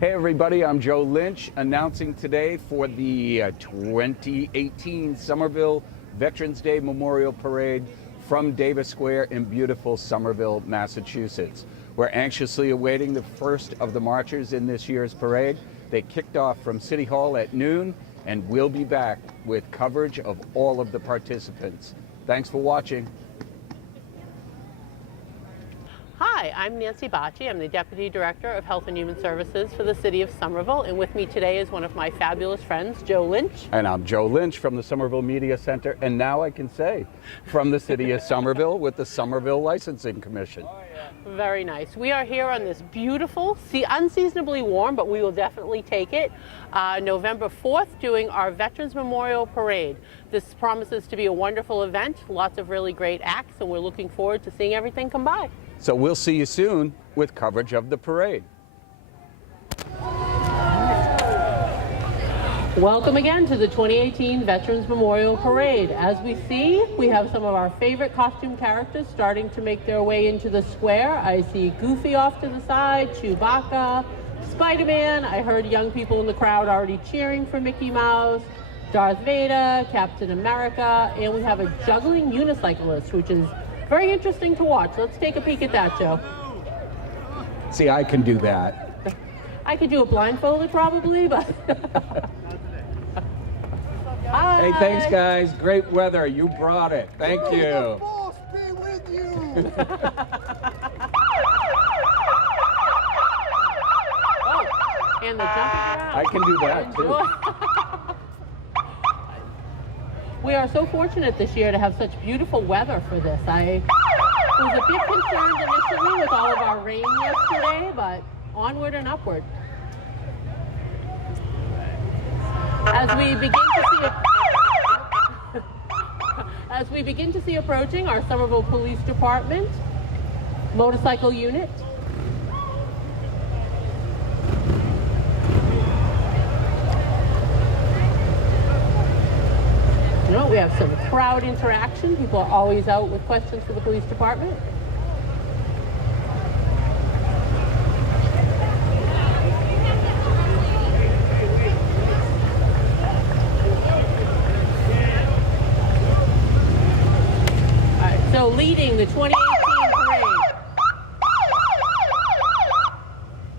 Hey everybody, I'm Joe Lynch announcing today for the 2018 Somerville Veterans Day Memorial Parade from Davis Square in beautiful Somerville, Massachusetts. We're anxiously awaiting the first of the marchers in this year's parade. They kicked off from City Hall at noon, and we'll be back with coverage of all of the participants. Thanks for watching. Hi, I'm Nancy Bacci. I'm the Deputy Director of Health and Human Services for the City of Somerville, and with me today is one of my fabulous friends, Joe Lynch. And I'm Joe Lynch from the Somerville Media Center, and now I can say from the City of Somerville with the Somerville Licensing Commission. Very nice. We are here on this beautiful, unseasonably warm, but we will definitely take it, November 4th, doing our Veterans Memorial Parade. This promises to be a wonderful event, lots of really great acts, and we're looking forward to seeing everything come by. So we'll see you soon with coverage of the parade. Welcome again to the 2018 Veterans Memorial Parade. As we see, we have some of our favorite costume characters starting to make their way into the square. I see Goofy off to the side, Chewbacca, Spider-Man. I heard young people in the crowd already cheering for Mickey Mouse, Darth Vader, Captain America, and we have a juggling unicyclist, which is very interesting to watch. Let's take a peek at that, Joe. See, I can do that. I could do it blindfolded probably, but... Hi. Hey, thanks guys. Great weather. You brought it. Thank you. The boss be with you. Oh, and the jumping around. I can do that too. We are so fortunate this year to have such beautiful weather for this. I was a bit concerned initially with all of our rain yesterday, but onward and upward. As we begin to see approaching our Somerville Police Department motorcycle unit. You know, we have some crowd interaction. People are always out with questions for the police department. All right, so leading the 2018 parade,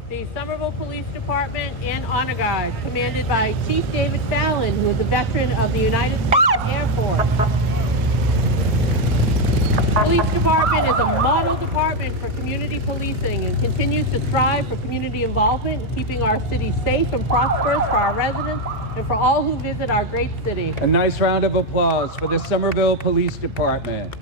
the Somerville Police Department and Honor Guard, commanded by Chief David Fallon, who is a veteran of the United States Air Force. Police Department is a model department for community policing and continues to strive for community involvement, keeping our city safe and prosperous for our residents and for all who visit our great city. A nice round of applause for the Somerville Police Department.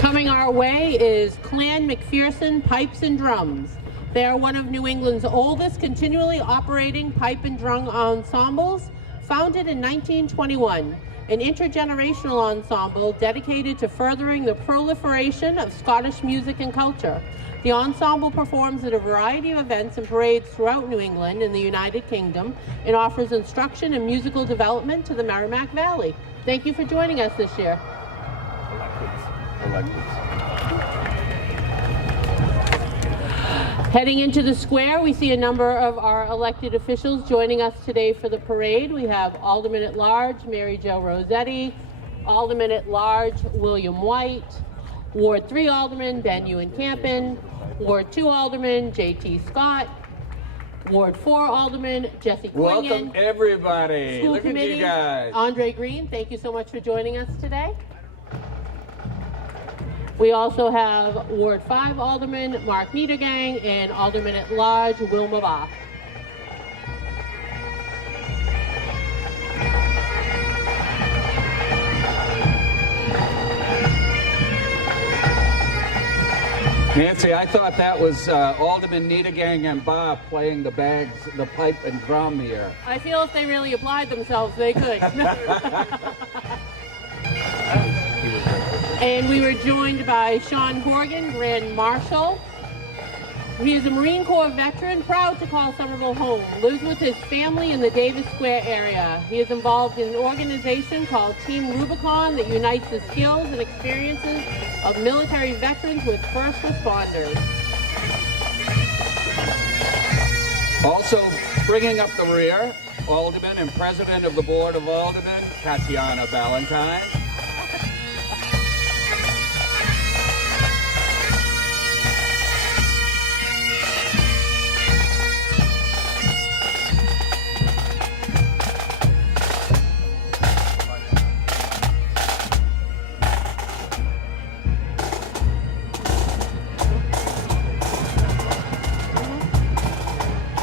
Coming our way is Clan McPherson Pipes and Drums. They are one of New England's oldest continually operating pipe and drum ensembles, founded in 1921, an intergenerational ensemble dedicated to furthering the proliferation of Scottish music and culture. The ensemble performs at a variety of events and parades throughout New England and the United Kingdom and offers instruction and musical development to the Merrimack Valley. Thank you for joining us this year. Heading into the square, we see a number of our elected officials joining us today for the parade. We have Alderman at Large Mary Jo Rossetti, Alderman at Large William White, Ward 3 Alderman Ben Ewan Campen, Ward 2 Alderman J.T. Scott, Ward 4 Alderman Jesse Quinion. Welcome everybody. School Look Committee, at you guys. Andre Green, thank you so much for joining us today. We also have Ward 5 Alderman Mark Niedergang and Alderman at Large Wilma Bach. Nancy, I thought that was Alderman Niedergang and Bob playing the pipe and drum here. I feel if they really applied themselves, they could. And we were joined by Sean Horgan, Grand Marshal. He is a Marine Corps veteran, proud to call Somerville home. Lives with his family in the Davis Square area. He is involved in an organization called Team Rubicon that unites the skills and experiences of military veterans with first responders. Also bringing up the rear, Alderman and President of the Board of Aldermen, Tatiana Valentine.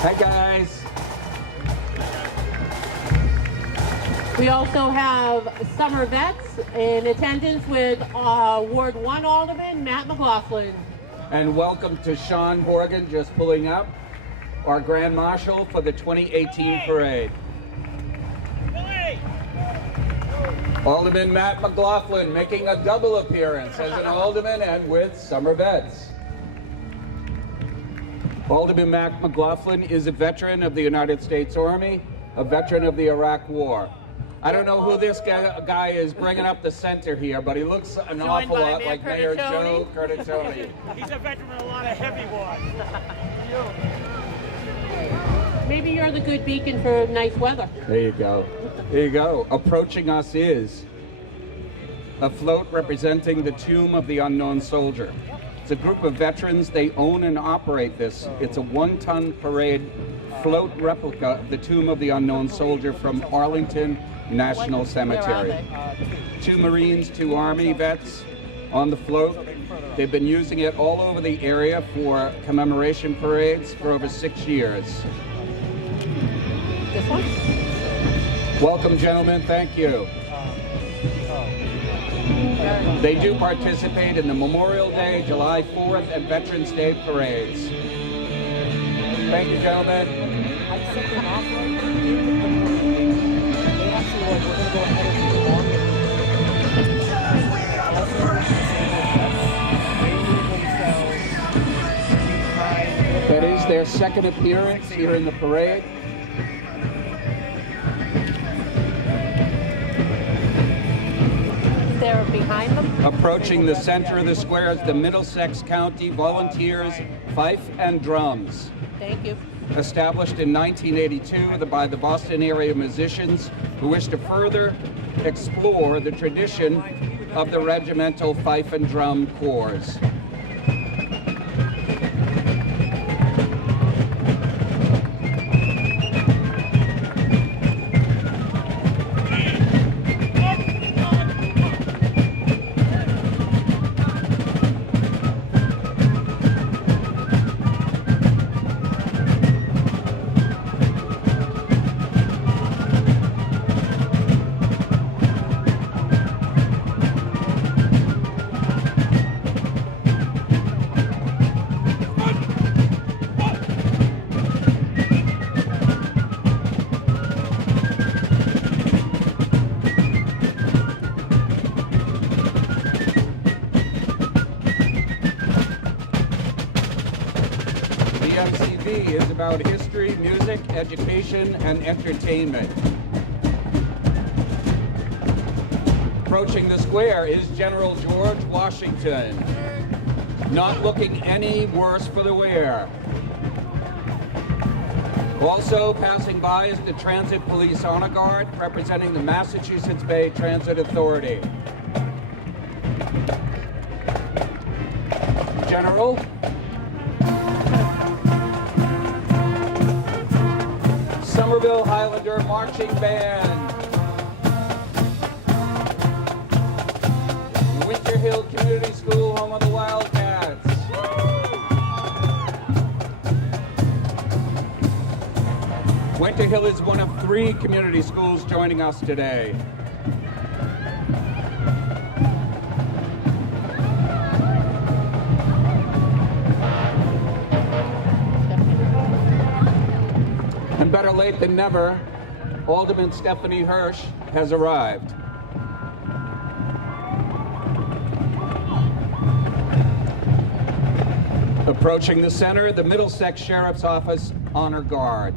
Hi guys. We also have summer vets in attendance with Ward 1 Alderman Matt McLaughlin. And welcome to Sean Horgan, just pulling up, our Grand Marshal for the 2018 parade. Alderman Matt McLaughlin making a double appearance as an alderman and with summer vets. Alderman Matt McLaughlin is a veteran of the United States Army, a veteran of the Iraq War. I don't know who this guy is bringing up the center here, but he looks an awful lot like Mayor Joe Curtatone. He's a veteran of a lot of heavy ones. Maybe you're the good beacon for nice weather. There you go. There you go. Approaching us is a float representing the Tomb of the Unknown Soldier. It's a group of veterans. They own and operate this. It's a one-ton parade float replica of the Tomb of the Unknown Soldier from Arlington National Cemetery. 2 Marines, 2 Army vets on the float. They've been using it all over the area for commemoration parades for over 6 years. This one? Welcome, gentlemen. Thank you. They do participate in the Memorial Day, July 4th, and Veterans Day parades. Thank you, gentlemen. That is their second appearance here in the parade. They're behind them. Approaching the center of the square is the Middlesex County Volunteers Fife and Drums. Thank you. Established in 1982 by the Boston area musicians who wish to further explore the tradition of the regimental fife and drum corps. MCV is about history, music, education, and entertainment. Approaching the square is General George Washington, not looking any worse for the wear. Also passing by is the Transit Police Honor Guard, representing the Massachusetts Bay Transit Authority. General. Somerville Highlander Marching Band. Winter Hill Community School, home of the Wildcats. Winter Hill is one of 3 community schools joining us today. Better late than never, Alderman Stephanie Hirsch has arrived. Approaching the center, the Middlesex Sheriff's Office Honor Guard.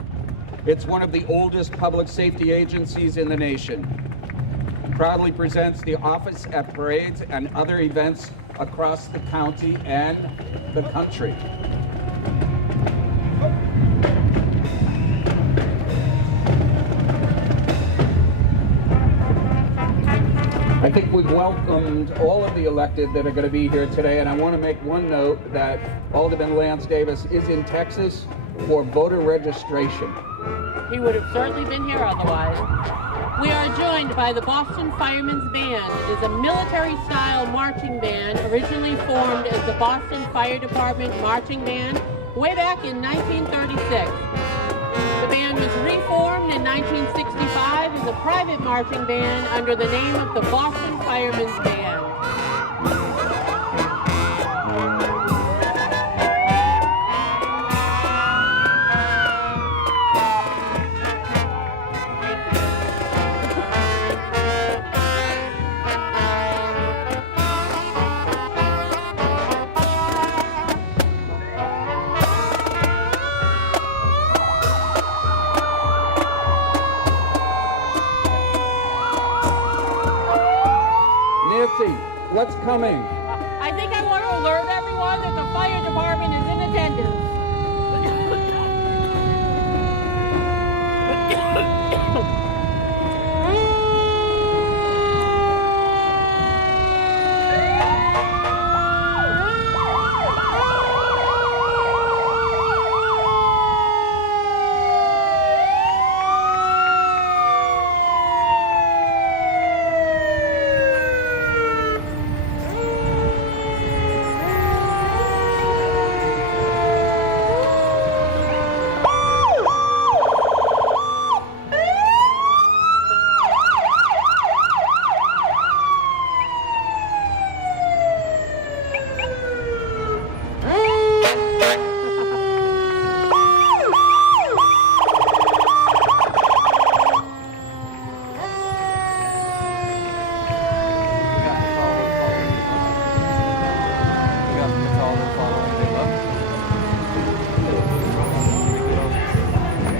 It's one of the oldest public safety agencies in the nation. Proudly presents the office at parades and other events across the county and the country. I think we've welcomed all of the elected that are going to be here today, and I want to make one note that Alderman Lance Davis is in Texas for voter registration. He would have certainly been here otherwise. We are joined by the Boston Firemen's Band. It is a military-style marching band originally formed as the Boston Fire Department Marching Band way back in 1936. The band was reformed in 1965 as a private marching band under the name of the Boston Firemen's Band. Nancy, what's coming? I think I want to alert everyone that the fire department is in attendance.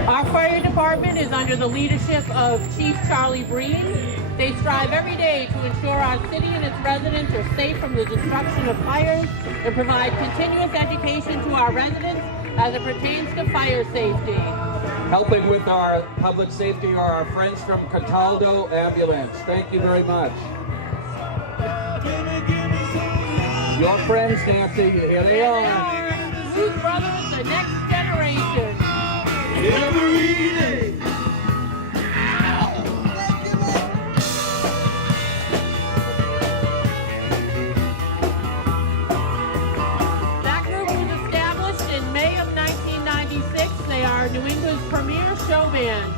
Our fire department is under the leadership of Chief Charlie Breen. They strive every day to ensure our city and its residents are safe from the destruction of fires and provide continuous education to our residents as it pertains to fire safety. Helping with our public safety are our friends from Cataldo Ambulance. Thank you very much. Your friends, Nancy, here they are. Ruth Brothers, the next generation. Every day. That group was established in May of 1996. They are New England's premier show band.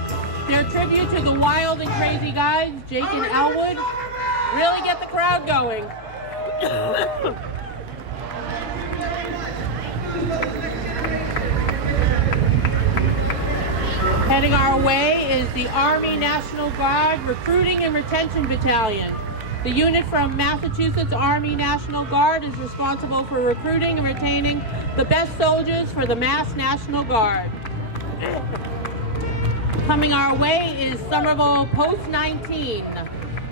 Their tribute to the wild and crazy guys, Jake and Elwood, really get the crowd going. Heading our way is the Army National Guard Recruiting and Retention Battalion. The unit from Massachusetts Army National Guard is responsible for recruiting and retaining the best soldiers for the Mass National Guard. Coming our way is Somerville Post 19.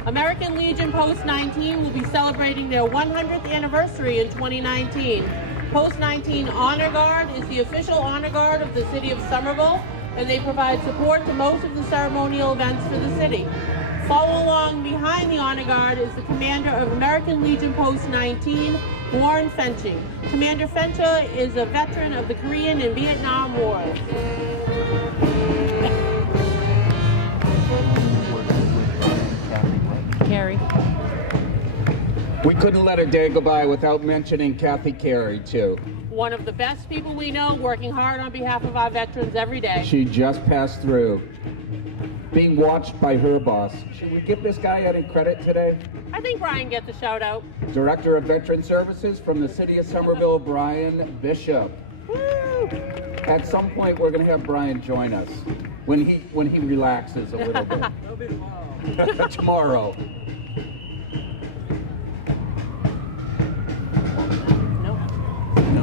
American Legion Post 19 will be celebrating their 100th anniversary in 2019. Post 19 Honor Guard is the official honor guard of the city of Somerville, and they provide support to most of the ceremonial events for the city. Follow along behind the Honor Guard is the commander of American Legion Post 19, Warren Fenching. Commander Fencher is a veteran of the Korean and Vietnam Wars. Carrie. We couldn't let a day go by without mentioning Kathy Carey, too. One of the best people we know, working hard on behalf of our veterans every day. She just passed through, being watched by her boss. Should we give this guy any credit today? I think Brian gets a shout out. Director of Veteran Services from the City of Somerville, Brian Bishop. Woo! At some point, we're going to have Brian join us. when he relaxes a little bit. That'll be tomorrow. Tomorrow. Nope. No.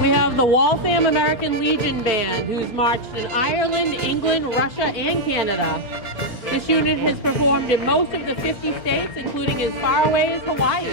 We have the Waltham American Legion Band, who's marched in Ireland, England, Russia, and Canada. This unit has performed in most of the 50 states, including as far away as Hawaii.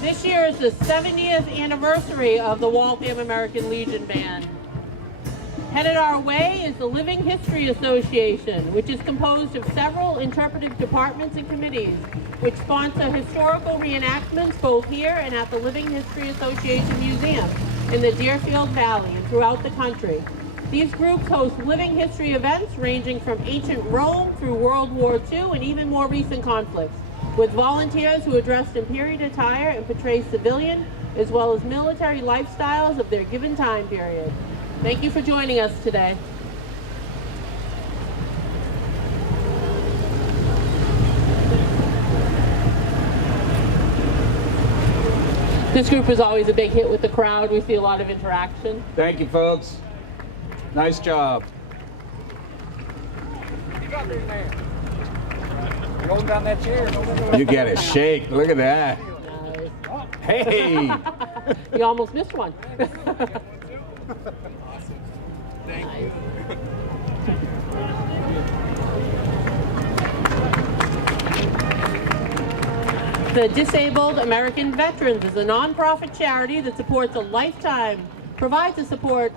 This year is the 70th anniversary of the Waltham American Legion Band. Headed our way is the Living History Association, which is composed of several interpretive departments and committees, which sponsor historical reenactments both here and at the Living History Association Museum in the Deerfield Valley and throughout the country. These groups host living history events ranging from ancient Rome through World War II and even more recent conflicts, with volunteers who are dressed in period attire and portray civilian as well as military lifestyles of their given time period. Thank you for joining us today. This group is always a big hit with the crowd. We see a lot of interaction. Thank you, folks. Nice job. You got there, man. You're holding down that chair. You get a shake. Look at that. Nice. Hey. You almost missed one. Awesome. Thank you. The Disabled American Veterans is a nonprofit charity that provides a support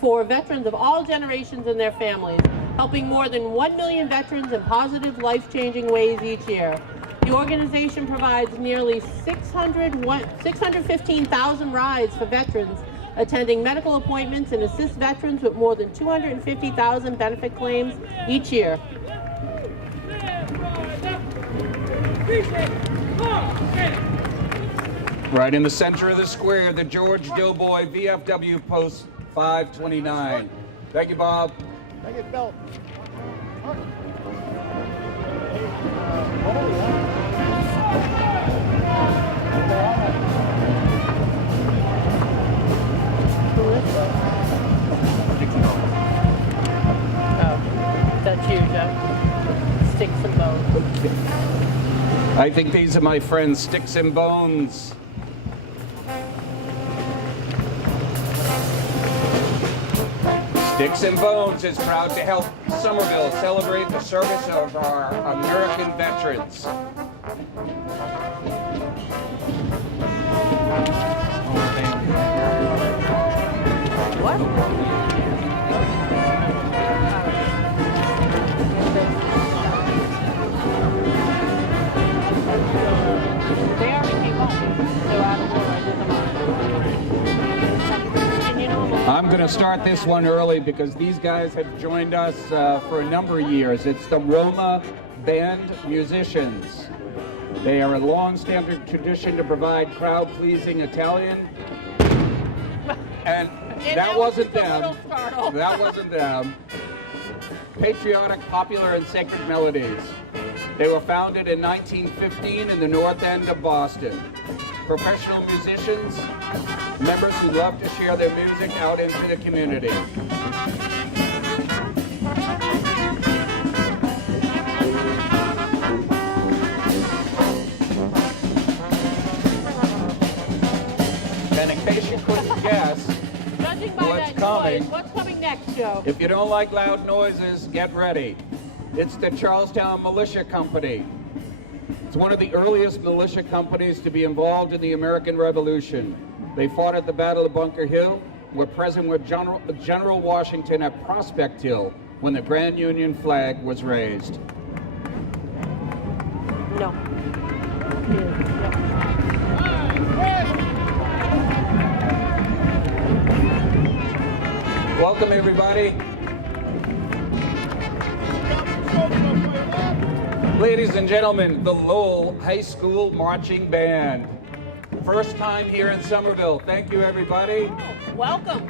for veterans of all generations and their families, helping more than 1 million veterans in positive, life-changing ways each year. The organization provides nearly 615,000 rides for veterans attending medical appointments and assists veterans with more than 250,000 benefit claims each year. Right in the center of the square, the George Doughboy VFW Post 529. Thank you, Bob. Take his belt. That's you, Joe. Sticks and bones. I think these are my friends, Sticks and Bones. Sticks and Bones is proud to help Somerville celebrate the service of our American veterans. What? They already came up. They're out of order. I did them on. I'm going to start this one early because these guys have joined us for a number of years. It's the Roma Band Musicians. They are a long-standing tradition to provide crowd-pleasing Italian. And that wasn't them. That wasn't them. Patriotic, popular, and sacred melodies. They were founded in 1915 in the North End of Boston. Professional musicians, members who love to share their music out into the community. And in case you couldn't guess, Judging by what's that coming? noise, what's coming next, Joe? If you don't like loud noises, get ready. It's the Charlestown Militia Company. It's one of the earliest militia companies to be involved in the American Revolution. They fought at the Battle of Bunker Hill, were present with General Washington at Prospect Hill when the Grand Union flag was raised. No. Welcome, everybody. Ladies and gentlemen, the Lowell High School Marching Band. First time here in Somerville. Thank you, everybody. Welcome.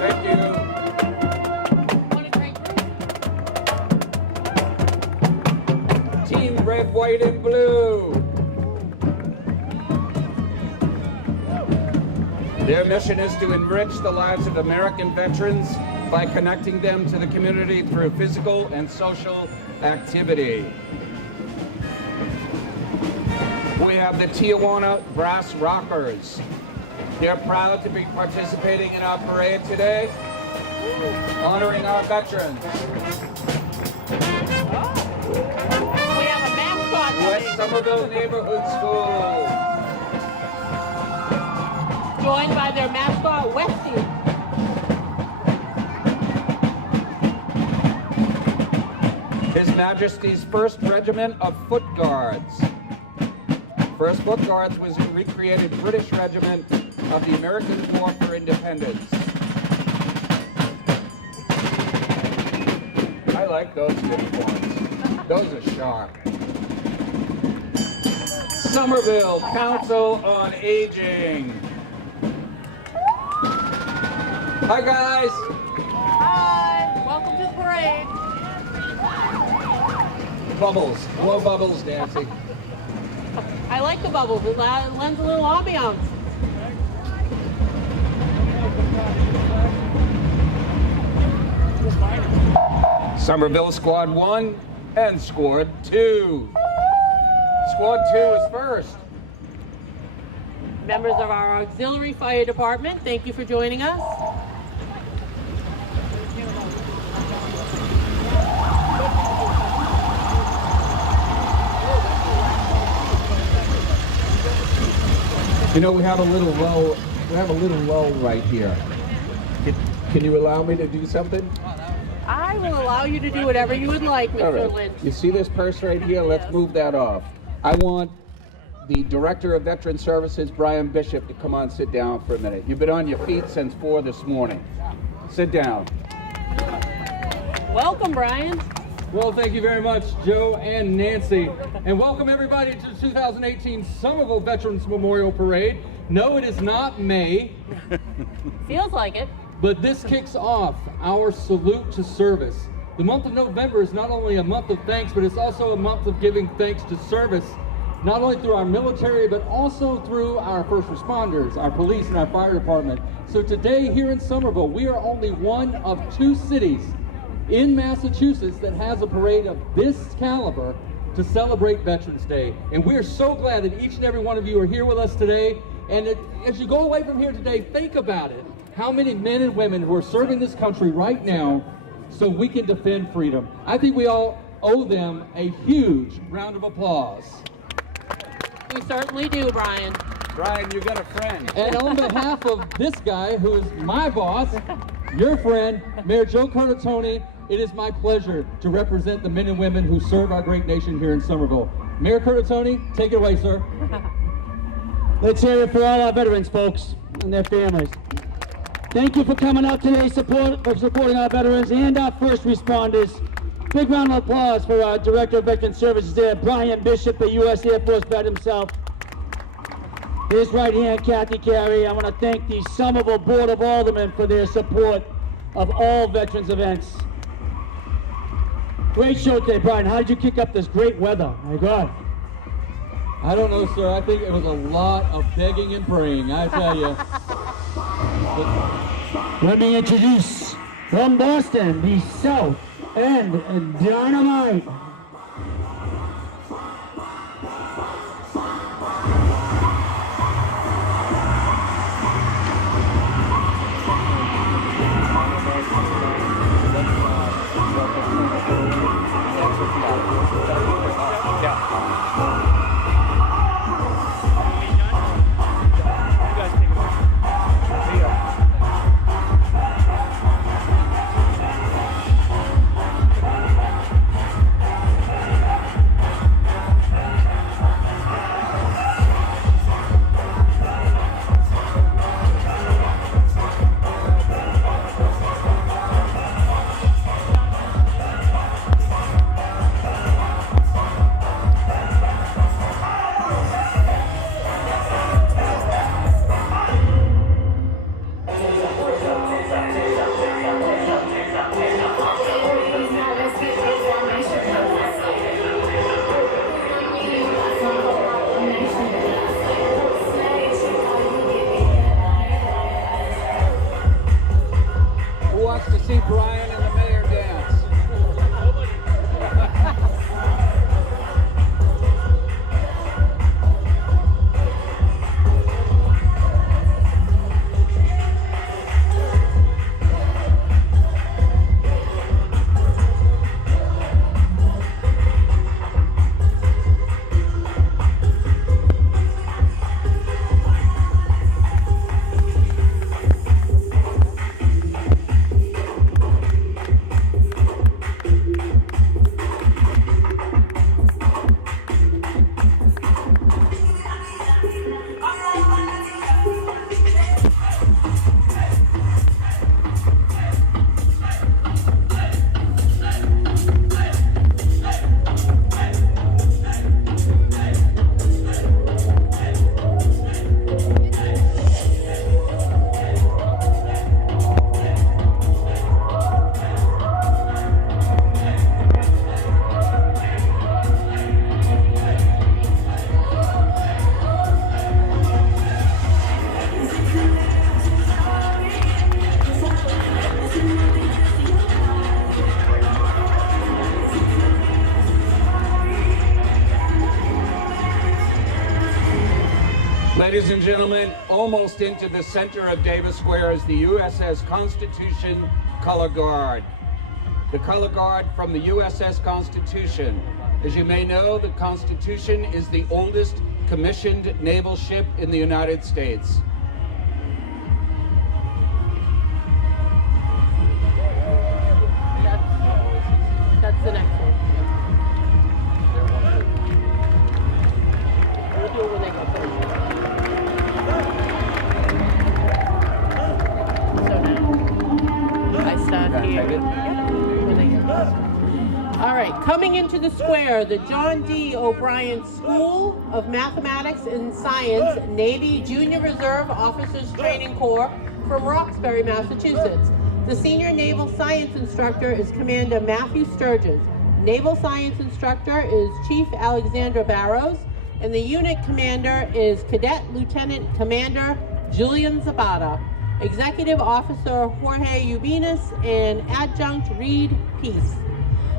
Thank you. What a great group. Team Red, White, and Blue. Their mission is to enrich the lives of American veterans by connecting them to the community through physical and social activity. We have the Tijuana Brass Rockers. They're proud to be participating in our parade today, honoring our veterans. We have a mascot. West Somerville Neighborhood School. Joined by their mascot, Westie. His Majesty's 1st Regiment of Foot Guards. 1st Foot Guards was a recreated British regiment of the American War for Independence. I like those uniforms. Those are sharp. Somerville Council on Aging. Hi, guys. Hi. Welcome to the parade. Bubbles. More bubbles, Nancy. I like the bubbles. It lends a little ambiance. Somerville Squad 1 and Squad 2. Squad 2 is first. Members of our auxiliary fire department, thank you for joining us. You know, we have a little lull. We have a little lull right here. Can you allow me to do something? I will allow you to do whatever you would like, All Mr. right. Lynch. You see this purse right here? Let's move that off. I want the Director of Veteran Services, Brian Bishop, to come on, sit down for a minute. You've been on your feet since 4 this morning. Sit down. Welcome, Brian. Well, thank you very much, Joe and Nancy. And welcome everybody to the 2018 Somerville Veterans Memorial Parade. No, it is not May, Feels like it. but this kicks off our salute to service. The month of November is not only a month of thanks, but it's also a month of giving thanks to service, not only through our military, but also through our first responders, our police, and our fire department. So today here in Somerville, we are only one of 2 cities in Massachusetts that has a parade of this caliber to celebrate Veterans Day. And we are so glad that each and every one of you are here with us today. And as you go away from here today, think about it. How many men and women who are serving this country right now so we can defend freedom? I think we all owe them a huge round of applause. We certainly do, Brian. Brian, you got a friend. And on behalf of this guy, who is my boss, your friend, Mayor Joe Curtatone, it is my pleasure to represent the men and women who serve our great nation here in Somerville. Mayor Curtatone, take it away, sir. Let's hear it for all our veterans, folks, and their families. Thank you for coming out today, supporting our veterans and our first responders. Big round of applause for our Director of Veteran Services there, Brian Bishop, a U.S. Air Force vet himself. His right hand, Kathy Carey. I want to thank the Somerville Board of Aldermen for their support of all veterans events. Great show today, Brian. How did you kick up this great weather? My God. I don't know, sir. I think it was a lot of begging and praying, I tell you. Let me introduce from Boston, the South End Dynamite. Ladies and gentlemen, almost into the center of Davis Square is the USS Constitution Color Guard. The Color Guard from the USS Constitution. As you may know, the Constitution is the oldest commissioned naval ship in the United States. That's the next one. We'll do it when they get finished. So now, I start here. When they get finished. All right, coming into the square, the John D. O'Brien School of Mathematics and Science, Navy Junior Reserve Officers Training Corps from Roxbury, Massachusetts. The senior naval science instructor is Commander Matthew Sturges. Naval science instructor is Chief Alexandra Barrows, and the unit commander is Cadet Lieutenant Commander Julian Zapata. Executive Officer Jorge Ubinas and Adjunct Reed Peace.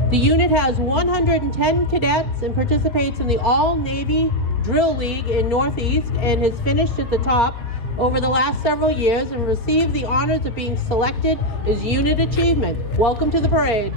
The unit has 110 cadets and participates in the All-Navy Drill League in Northeast and has finished at the top over the last several years and received the honors of being selected as Unit Achievement. Welcome to the parade.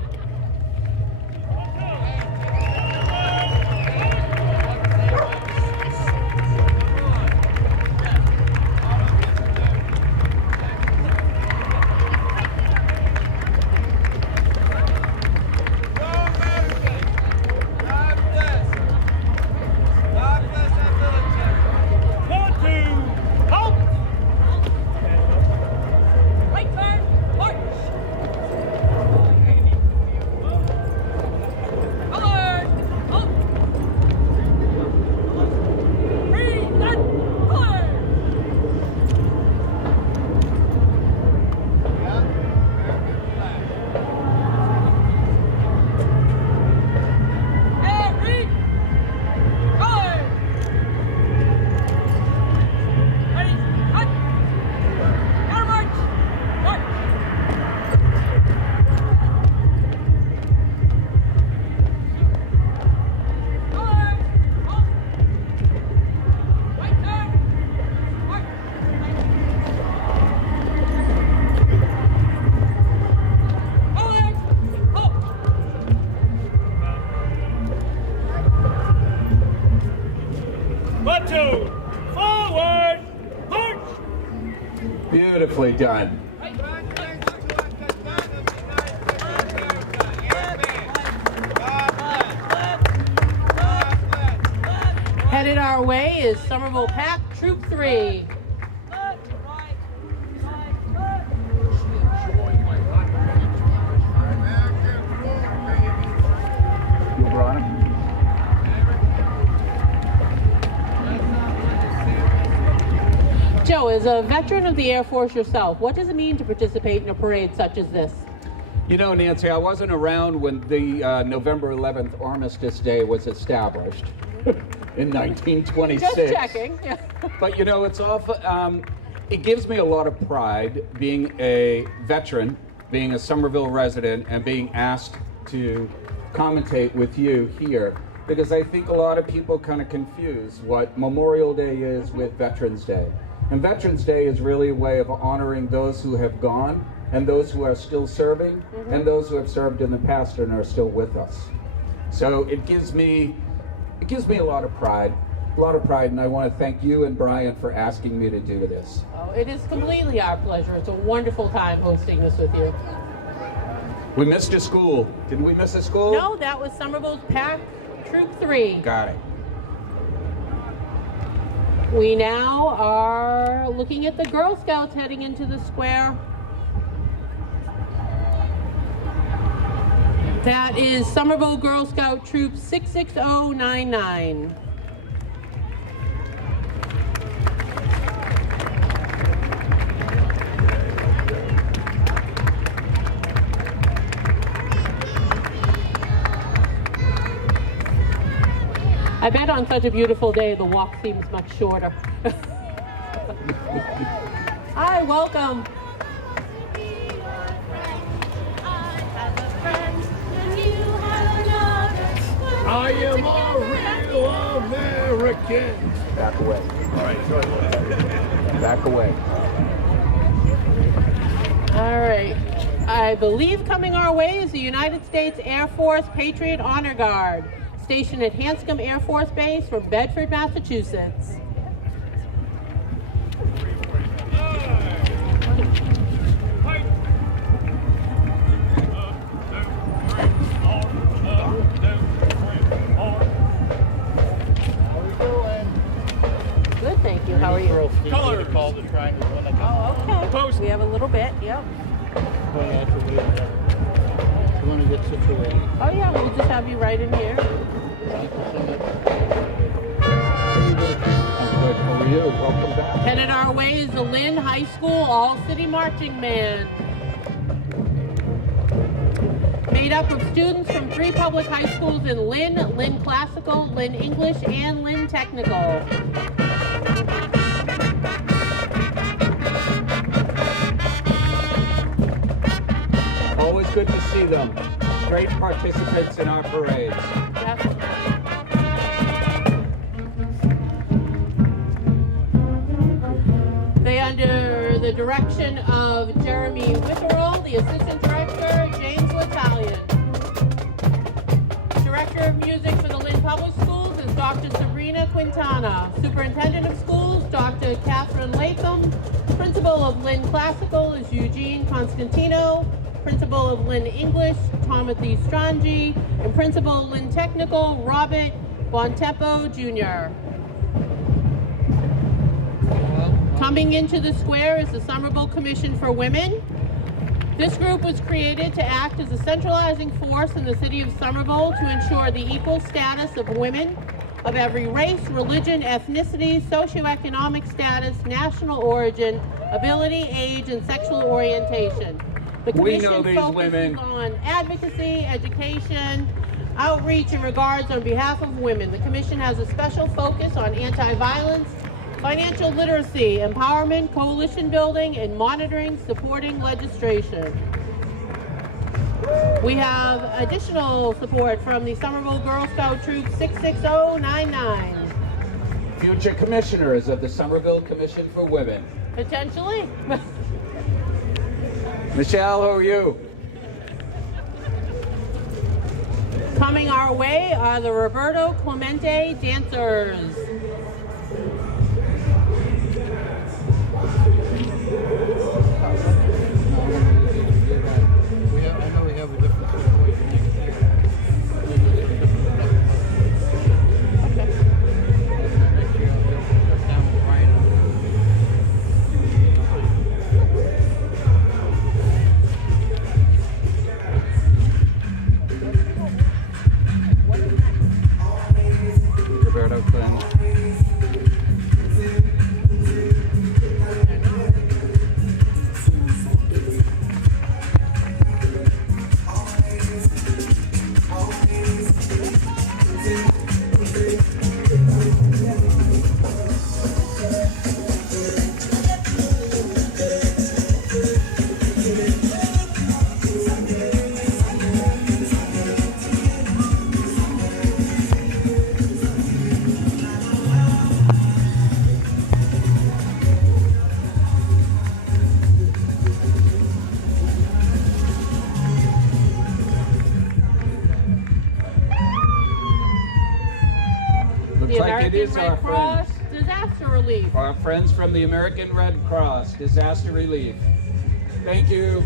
Beautifully done. Headed our way is Somerville Pack Troop 3. You brought him? Joe, as a veteran of the Air Force yourself, what does it mean to participate in a parade such as this? You know, Nancy, I wasn't around when the November 11th Armistice Day was established in 1926. Just checking. Yeah. But you know, it's awful. It gives me a lot of pride being a veteran, being a Somerville resident, and being asked to commentate with you here, because I think a lot of people kind of confuse what Memorial Day is with Veterans Day. And Veterans Day is really a way of honoring those who have gone, and those who are still serving, and those who have served in the past and are still with us. So it gives me a lot of pride, and I want to thank you and Brian for asking me to do this. Oh, it is completely our pleasure. It's a wonderful time hosting this with you. We missed a school. Didn't we miss a school? No, that was Somerville's Pack Troop 3. Got it. We now are looking at the Girl Scouts heading into the square. That is Somerville Girl Scout Troop 66099. I bet on such a beautiful day, the walk seems much shorter. Hi, welcome. I am a real American. Back in. Back away. All right, go ahead. Back away. All right. I believe coming our way is the United States Air Force Patriot Honor Guard, stationed at Hanscom Air Force Base from Bedford, Massachusetts. Good, thank you. How are you? Colors. Call the triangle when they come. Oh, okay. Post. We have a little bit, yep. You want to get situated. Oh, yeah, we'll just have you right in here. I'm good. How are you? Welcome back. Headed our way is the Lynn High School All-City Marching Band. Made up of students from 3 public high schools in Lynn, Lynn Classical, Lynn English, and Lynn Technical. Always good to see them. Great participants in our parades. Yep. They under the direction of Jeremy Witherall, the Assistant Director, James Italian. Director of Music for the Lynn Public Schools is Dr. Sabrina Quintana. Superintendent of Schools, Dr. Catherine Latham. Principal of Lynn Classical is Eugene Constantino. Principal of Lynn English, Timothy Strangi. And Principal of Lynn Technical, Robert Bontempo, Jr. Coming into the square is the Somerville Commission for Women. This group was created to act as a centralizing force in the city of Somerville to ensure the equal status of women of every race, religion, ethnicity, socioeconomic status, national origin, ability, age, and sexual orientation. The We commission know these focuses women. on advocacy, education, outreach, and regards on behalf of women. The commission has a special focus on anti-violence, financial literacy, empowerment, coalition building, and monitoring, supporting legislation. We have additional support from the Somerville Girl Scout Troop 66099. Future commissioners of the Somerville Commission for Women. Potentially. Michelle, how are you? Coming our way are the Roberto Clemente dancers. I know we have a different situation next year. Next year I'll shut down with Brian. Roberto Quinn. The Looks like it American is our Red Cross friends. Disaster Relief. Our friends from the American Red Cross Disaster Relief. Thank you.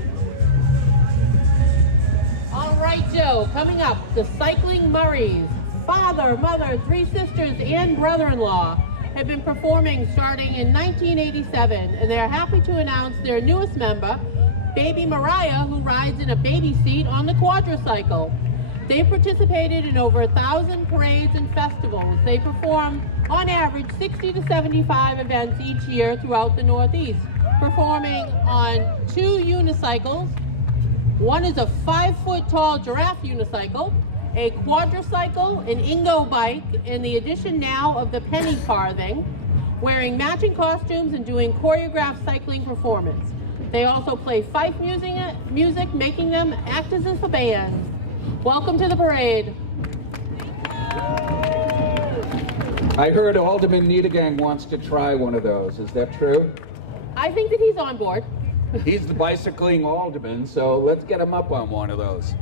All right, Joe, coming up, the Cycling Murrays. Father, mother, 3 sisters, and brother-in-law have been performing starting in 1987, and they're happy to announce their newest member, baby Mariah, who rides in a baby seat on the quadricycle. They've participated in over 1,000 parades and festivals. They perform, on average, 60 to 75 events each year throughout the Northeast, performing on 2 unicycles. One is a 5-foot-tall giraffe unicycle, a quadricycle, an Ingo bike, and the addition now of the penny farthing, wearing matching costumes and doing choreographed cycling performance. They also play fife music, making them act as if a band. Welcome to the parade. I heard Alderman Niedergang wants to try one of those. Is that true? I think that he's on board. He's the bicycling alderman, so let's get him up on one of those.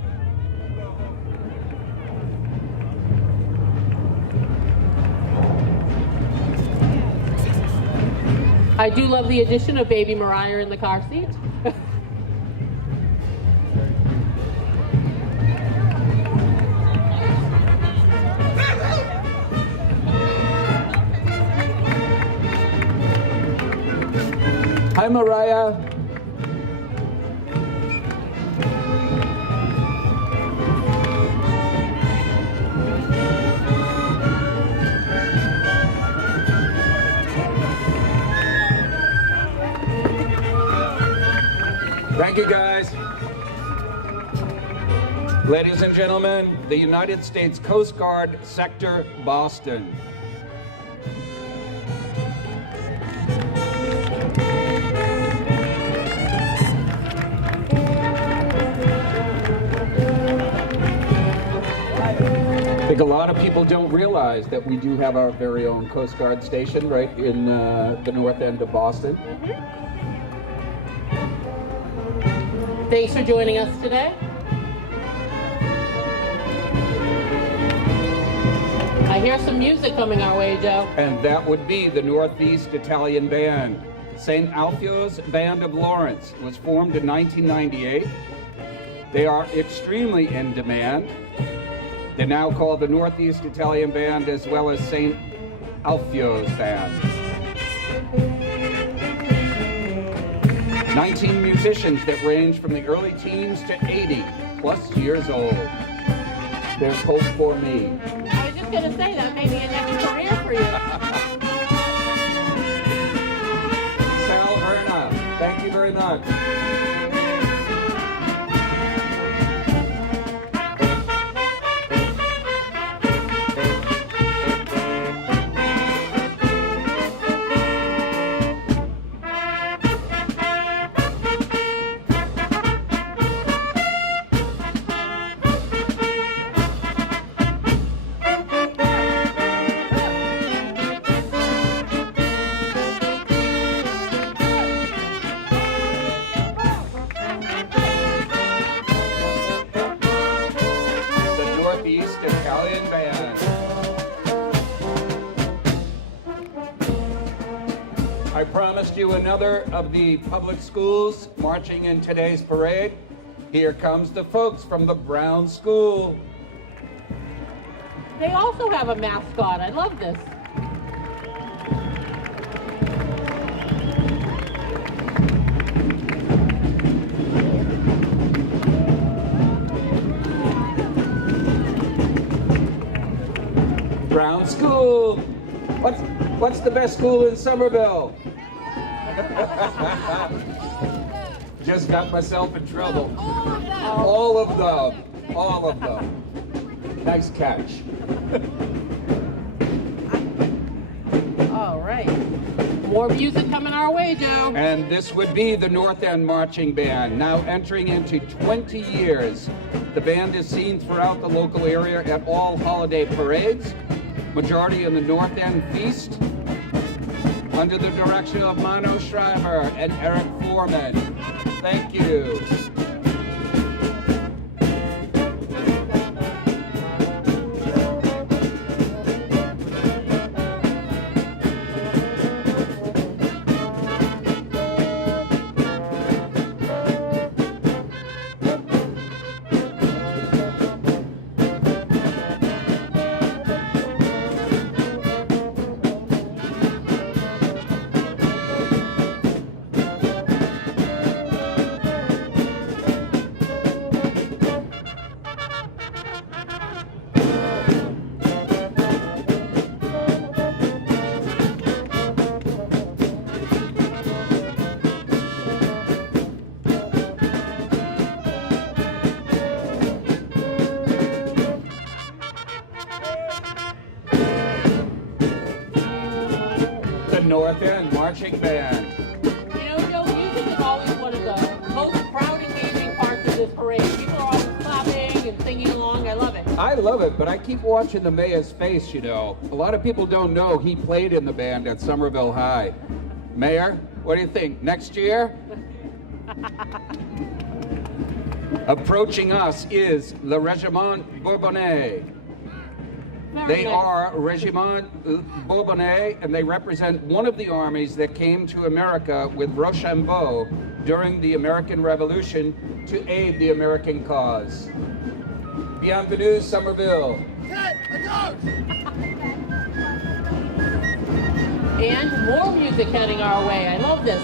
I do love the addition of baby Mariah in the car seat. Hi, Mariah. Thank you, guys. Ladies and gentlemen, the United States Coast Guard, Sector Boston. I think a lot of people don't realize that we do have our very own Coast Guard station right in the north end of Boston. Thanks for joining us today. I hear some music coming our way, Joe. And that would be the Northeast Italian Band. St. Alfio's Band of Lawrence was formed in 1998. They are extremely in demand. They're now called the Northeast Italian Band as well as St. Alfio's Band. 19 musicians that range from the early teens to 80 plus years old. There's hope for me. I was just going to say that may be a next career for you. Sal Erna, thank you very much. Italian Band. I promised you another of the public schools marching in today's parade. Here comes the folks from the Brown School. They also have a mascot. I love this. Brown School. What's the best school in Somerville? Just got myself in trouble. All of them. All of them. Nice catch. All right. More music coming our way, Joe. And this would be the North End Marching Band, now entering into 20 years. The band is seen throughout the local area at all holiday parades, majority in the North End Feast, under the direction of Mano Schreiber and Eric Foreman. Thank you. North End Marching Band. You know, Joe, music is always one of the most crowd engaging parts of this parade. People are always clapping and singing along. I love it. I love it, but I keep watching the mayor's face, you know. A lot of people don't know he played in the band at Somerville High. Mayor, what do you think? Next year? Approaching us is Le Régiment Bourbonnais. They are Régiment Bourbonnais, and they represent one of the armies that came to America with Rochambeau during the American Revolution to aid the American cause. Bienvenue, Somerville. And more music heading our way. I love this.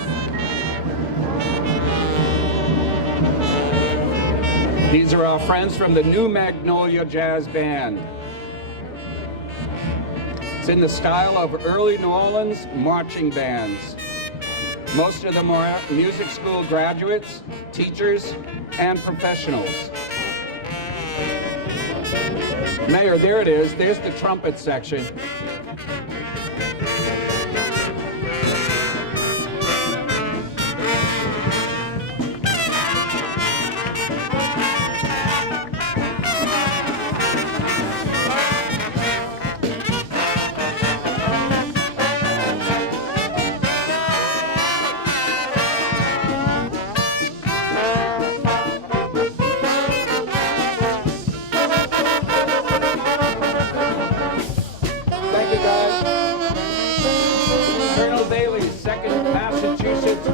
These are our friends from the New Magnolia Jazz Band. It's in the style of early New Orleans marching bands. Most of them are music school graduates, teachers, and professionals. Mayor, there it is. There's the trumpet section.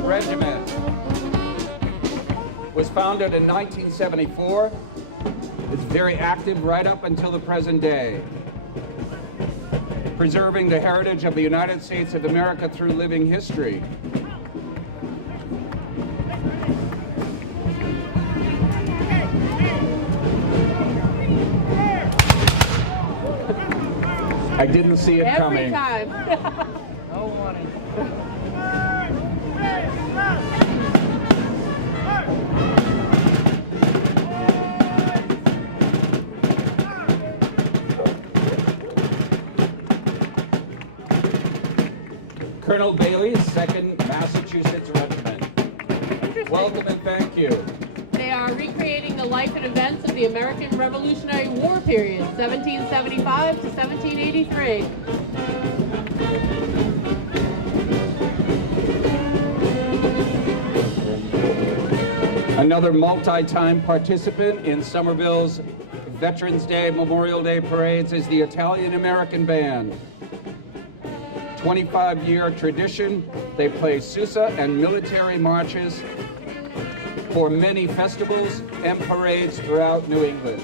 Regiment was founded in 1974. It's very active right up until the present day, preserving the heritage of the United States of America through living history. I didn't see it coming. Every time. No warning. Colonel Bailey, 2nd Massachusetts Regiment. Welcome and thank you. They are recreating the life and events of the American Revolutionary War period, 1775 to 1783. Another multi-time participant in Somerville's Veterans Day, Memorial Day parades is the Italian-American Band. 25-year tradition, they play Sousa and military marches for many festivals and parades throughout New England.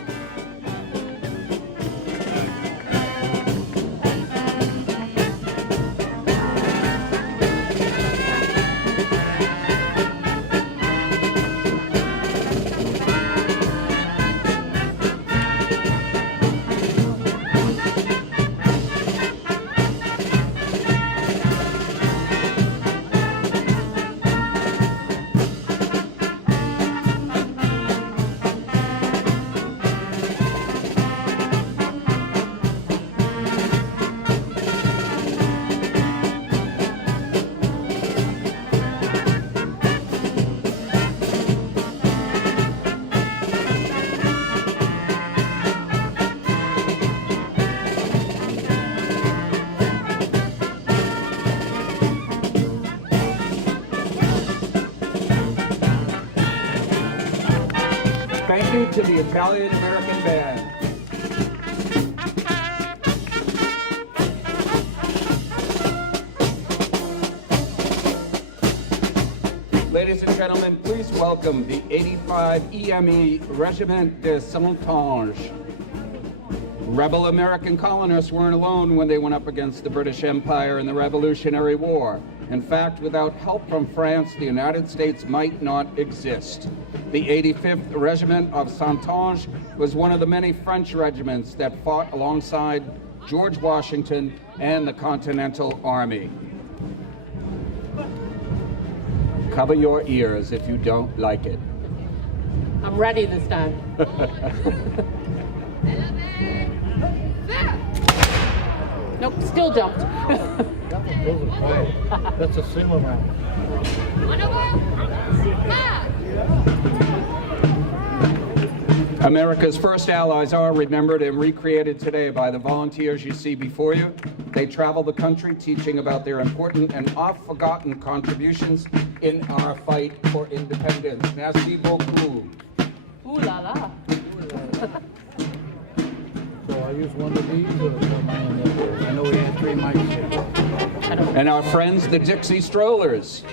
Thank you to the Italian-American Band. Ladies and gentlemen, please welcome the 85 EME Regiment de Saintonge. Rebel American colonists weren't alone when they went up against the British Empire in the Revolutionary War. In fact, without help from France, the United States might not exist. The 85th Regiment of Saintonge was one of the many French regiments that fought alongside George Washington and the Continental Army. Cover your ears if you don't like it. I'm ready this time. Nope, still jumped. That's a single round. America's first allies are remembered and recreated today by the volunteers you see before you. They travel the country teaching about their important and oft-forgotten contributions in our fight for independence. Merci beaucoup. Ooh la la. So I use one of these, I know we have 3 mics here. And our friends, the Dixie Strollers.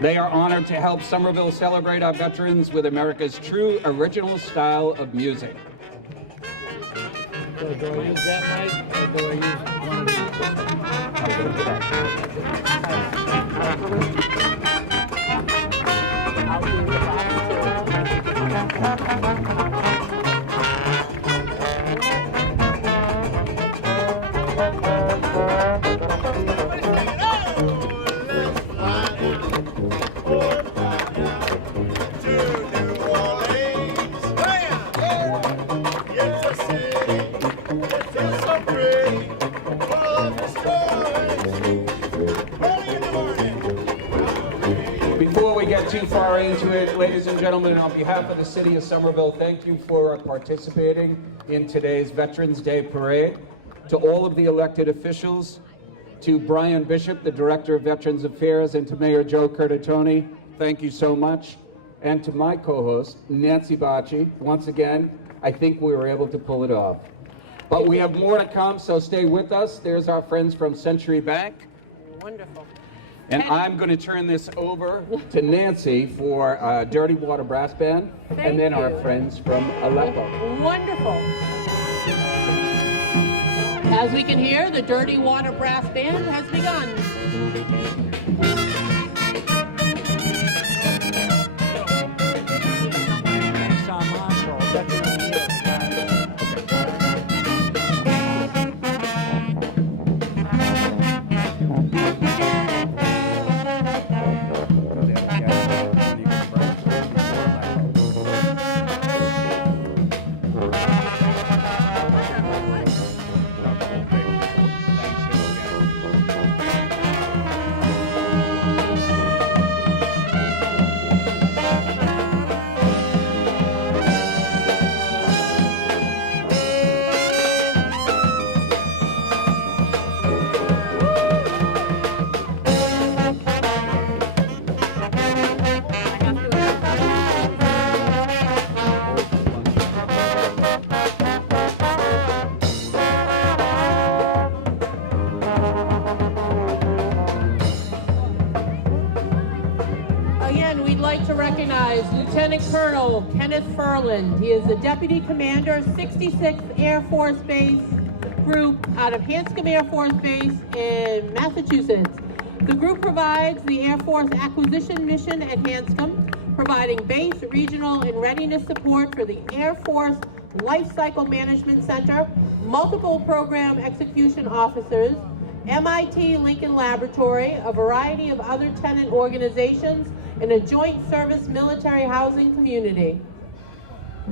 They are honored to help Somerville celebrate our veterans with America's true original style of music. So do I use that mic, or do I use one of I'll do the last two. Before we get too far into it, ladies and gentlemen, on behalf of the city of Somerville, thank you for participating in today's Veterans Day Parade. To all of the elected officials, to Brian Bishop, the Director of Veterans Affairs, and to Mayor Joe Curtatone, thank you so much. And to my co-host, Nancy Bacci, once again, I think we were able to pull it off. But we have more to come, so stay with us. There's our friends from Century Bank. Wonderful. And I'm going to turn this over to Nancy for Dirty Water Brass Band, and then our friends from Aleppo. Wonderful. As we can hear, the Dirty Water Brass Band has begun. Again, we'd like to recognize Lieutenant Colonel Kenneth Furland. He is the Deputy Commander, 66th Air Force Base Group out of Hanscom Air Force Base in Massachusetts. The group provides the Air Force acquisition mission at Hanscom, providing base, regional, and readiness support for the Air Force Life Cycle Management Center, multiple program execution officers, MIT Lincoln Laboratory, a variety of other tenant organizations, and a joint service military housing community.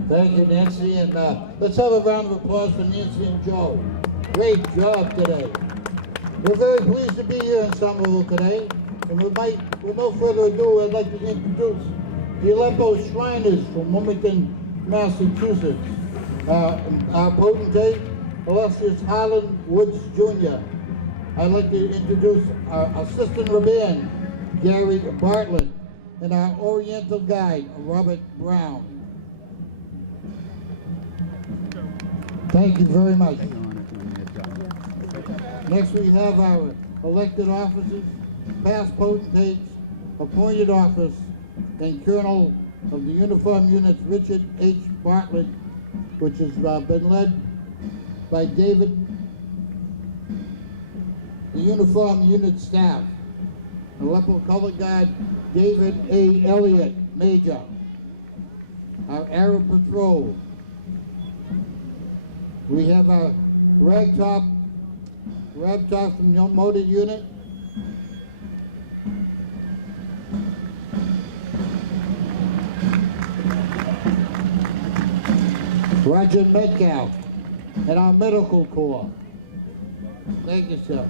Thank you, Nancy, and let's have a round of applause for Nancy and Joe. Great job today. We're very pleased to be here in Somerville today, and with no further ado, I'd like to introduce the Aleppo Shriners from Wilmington, Massachusetts. Our potentate, illustrious Harlan Woods Jr. I'd like to introduce our assistant rabbin, Gary Bartlett, and our Oriental guide, Robert Brown. Thank you very much. Next we have our elected officers, past potentates, appointed office, and Colonel of the Uniform Units, Richard H. Bartlett, which has been led by David, the Uniform Unit staff. Aleppo Color Guard, David A. Elliott, Major. Our Arab Patrol. We have our Ragtop from the Motor Unit. Roger Metcalf, and our Medical Corps. Thank you, sir.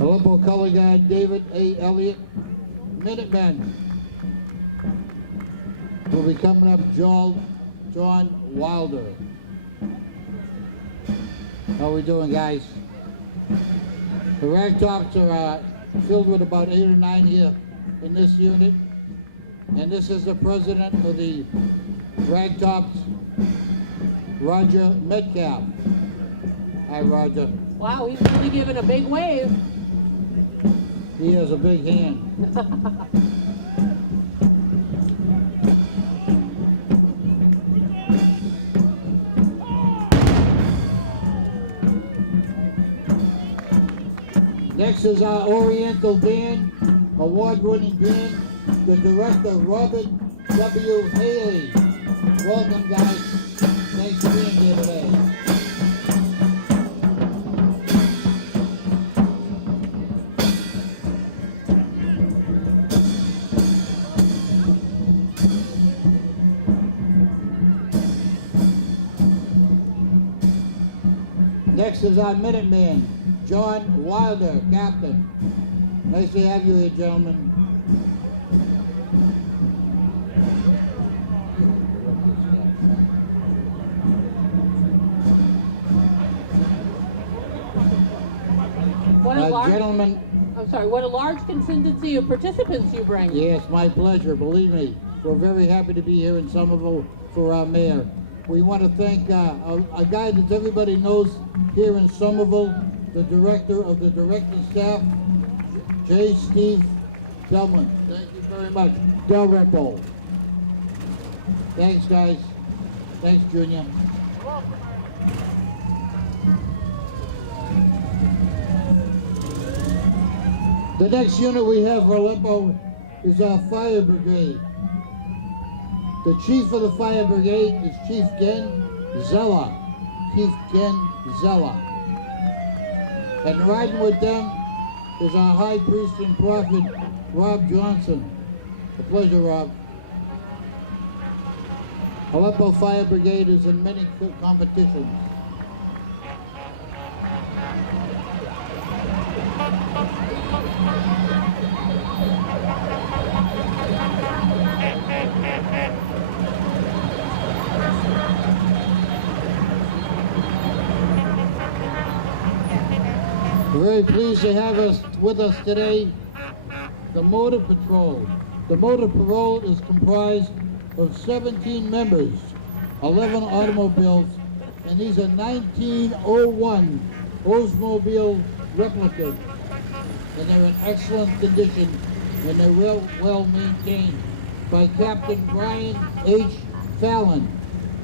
Aleppo Color Guard, David A. Elliott, Minutemen. will be coming up John Wilder. How we doing, guys? The rag tops are filled with about 8 or 9 here in this unit. And this is the president of the rag tops, Roger Metcalf. Hi, Roger. Wow, he's really giving a big wave. He has a big hand. Next is our Oriental band, award-winning band, the director Robert W. Haley. Welcome, guys. Thanks for being here today. Next is our Minuteman, John Wilder, Captain. Nice to have you here, gentlemen. Gentlemen. I'm sorry, what a large contingency of participants you bring. Yes, my pleasure. Believe me, we're very happy to be here in Somerville for our mayor. We want to thank a guy that everybody knows here in Somerville, the director of the directing staff, J. Steve Delman. Thank you very much. Dalrymple. Thanks, guys. Thanks, Junior. The next unit we have for Aleppo is our fire brigade. The chief of the fire brigade is Chief Gen Zella. Chief Gen Zella. And riding with them is our high priest and prophet, Rob Johnson. A pleasure, Rob. Aleppo Fire Brigade is in many competitions. We're very pleased to have with us today the Motor Patrol. The Motor Patrol is comprised of 17 members, 11 automobiles, and these are 1901 Oldsmobile replicas. And they're in excellent condition, and they're well maintained by Captain Brian H. Fallon.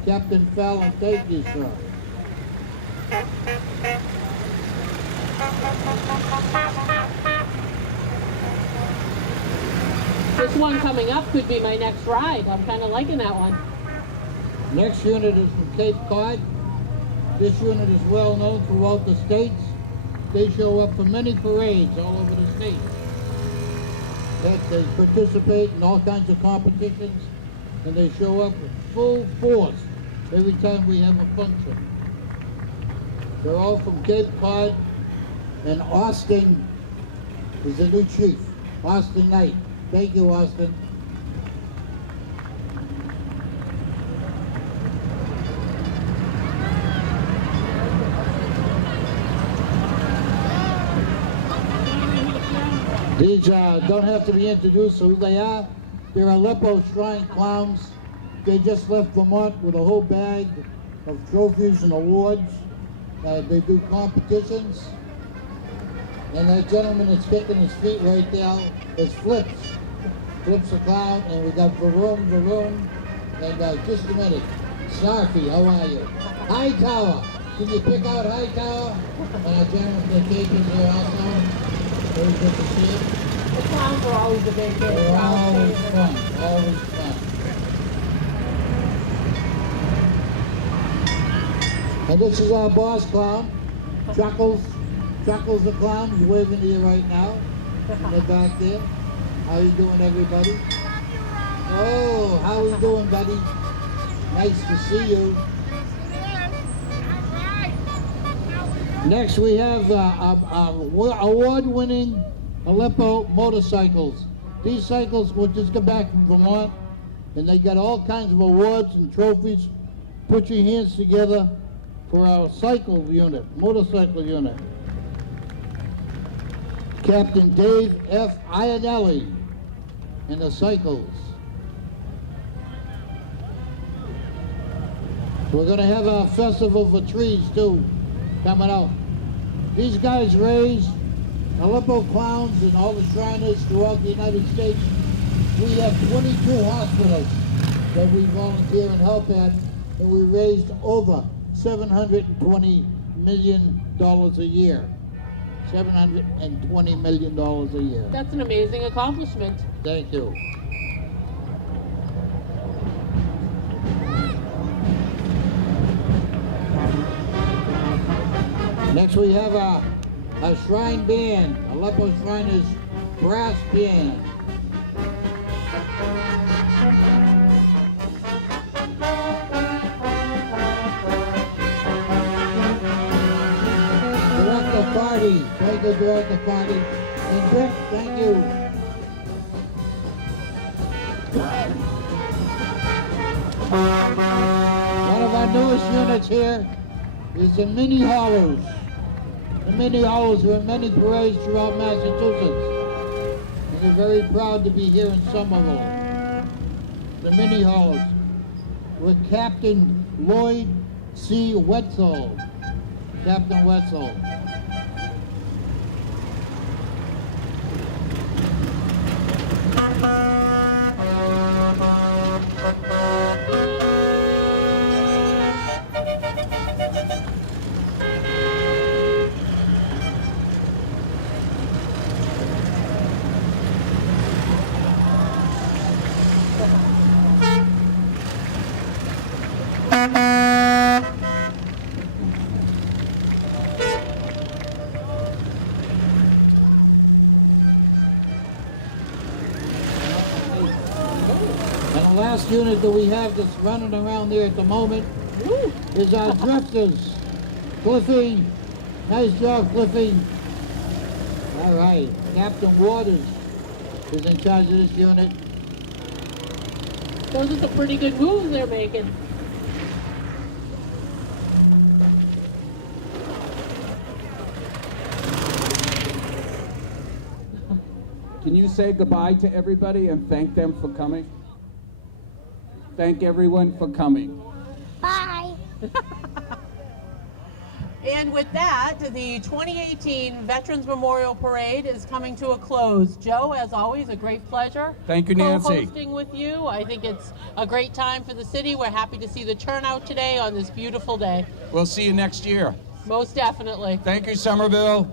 Captain Fallon, thank you, sir. This one coming up could be my next ride. I'm kind of liking that one. Next unit is from Cape Cod. This unit is well known throughout the states. They show up for many parades all over the state. They participate in all kinds of competitions, and they show up with full force every time we have a function. They're all from Cape Cod, and Austin is the new chief, Austin Knight. Thank you, Austin. These don't have to be introduced who they are. They're Aleppo Shrine Clowns. They just left Vermont with a whole bag of trophies and awards. They do competitions. And that gentleman that's kicking his feet right now is Flips. Flips the clown, and we got Varun, and just a minute. Sarfi, how are you? Hightower. Can you pick out Hightower? And our gentleman that cake is here also. Very good to see you. The clowns are always a big hit. They're always fun, always fun. And this is our boss clown, Chuckles. Chuckles the clown, he's waving to you right now. In the back there. How you doing, everybody? Oh, how you doing, buddy? Nice to see you. Next, we have award-winning Aleppo motorcycles. These cycles will just come back from Vermont. and they got all kinds of awards and trophies. Put your hands together for our cycle unit, motorcycle unit. Captain Dave F. Iannelli and the cycles. We're going to have a festival for trees too coming out. These guys raise Aleppo clowns and all the Shriners throughout the United States. We have 22 hospitals that we volunteer and help at, and we raised over $720 million a year. $720 million a year. That's an amazing accomplishment. Thank you. Next we have a shrine band, Aleppo Shriners brass band. Director Party, thank you, Director Party. And Rick, thank you. One of our newest units here is the Mini Hollows. The Mini Hollows are in many parades throughout Massachusetts. And they're very proud to be here in Somerville. The Mini Hollows with Captain Lloyd C. Wetzel. Captain Wetzel. And the last unit that we have that's running around there at the moment is our drifters. Cliffy, nice job, Cliffy. All right, Captain Waters is in charge of this unit. Those are some pretty good moves they're making. Can you say goodbye to everybody and thank them for coming? Thank everyone for coming. Bye. And with that, the 2018 Veterans Memorial Parade is coming to a close. Joe, as always, a great pleasure. Thank you, Nancy. Co-hosting with you. I think it's a great time for the city. We're happy to see the turnout today on this beautiful day. We'll see you next year. Most definitely. Thank you, Somerville.